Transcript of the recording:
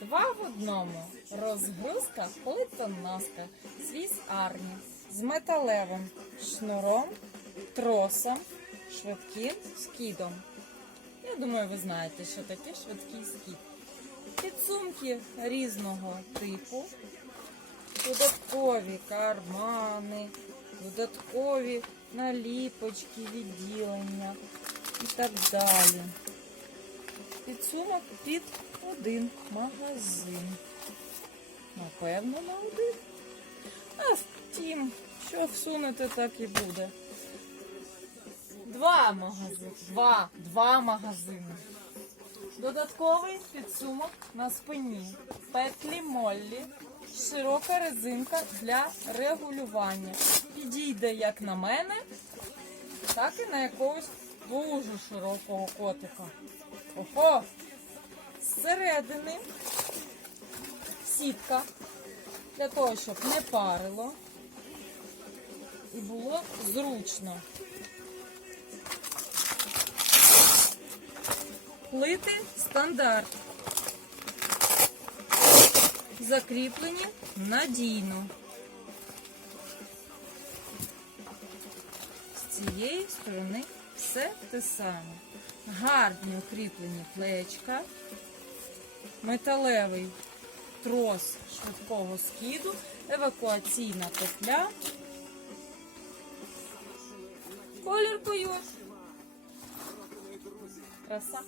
Два в одному. Розгрузка, плитоноска, свіз армі з металевим шнуром, тросом, швидким скидом. Я думаю, ви знаєте, що таке швидкий скид. Підсумки різного типу, додаткові кармани, додаткові наліпочки, відділення і так далі. Підсумок під один магазин. Напевно, на один. А втім, що всунете, так і буде. Два магазини. Два. Два магазини. Додатковий підсумок на спині. Петлі Моллі. Широка резинка для регулювання. Підійде як на мене, так і на якогось дуже широкого котика. Ого! Зсередини сітка для того, щоб не парило і було зручно. Плити стандарт. Закріплені надійно. З цієї сторони все те саме. Гарні укріплені плечка, металевий трос швидкого скиду, евакуаційна петля. Колір койот. Краса.